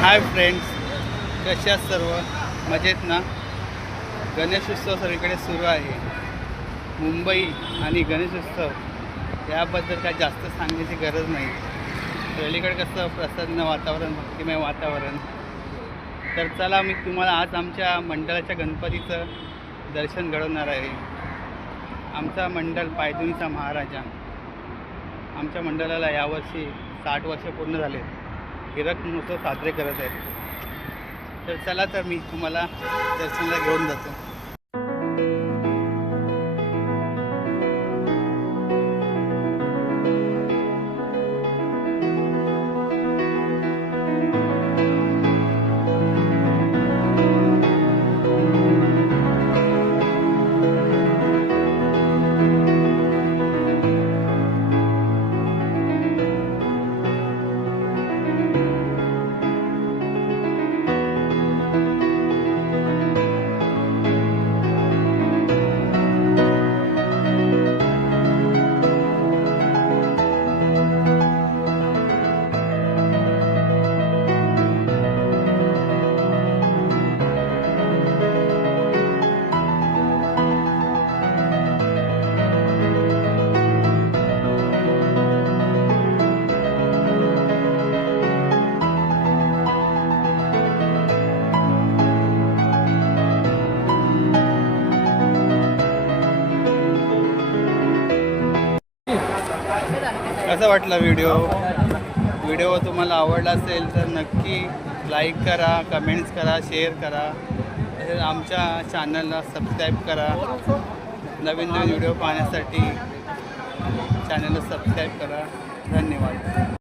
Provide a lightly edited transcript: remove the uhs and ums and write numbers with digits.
Hi friends, कशा सर्व मजेत ना. गणेशोत्सव सगळीकडे सुरू आहे. मुंबई आणि गणेशोत्सव याबद्दल काय जास्त सांगण्याची गरज नाही. सगळीकडे कसं प्रसन्न वातावरण, भक्तिमय वातावरण. तर चला, मी तुम्हाला आज आमच्या मंडळाच्या गणपतीचं दर्शन घडवणार आहे. आमचा मंडळ पायधुनीचा महाराजा. आमच्या मंडळाला यावर्षी 60 वर्ष पूर्ण झाले. हिरक महोत्सव साजरे करत आहेत. तर चला, तर मी तुम्हाला दर्शनाला घेऊन जातो. कसा वाटला व्हिडिओ तुम्हाला आवडला असेल तर नक्की लाईक करा, कमेंट्स करा, शेअर करा. तसेच आमच्या चॅनलला सबस्क्राईब करा. नवीन व्हिडिओ पाहण्यासाठी चॅनलला सबस्क्राईब करा. धन्यवाद.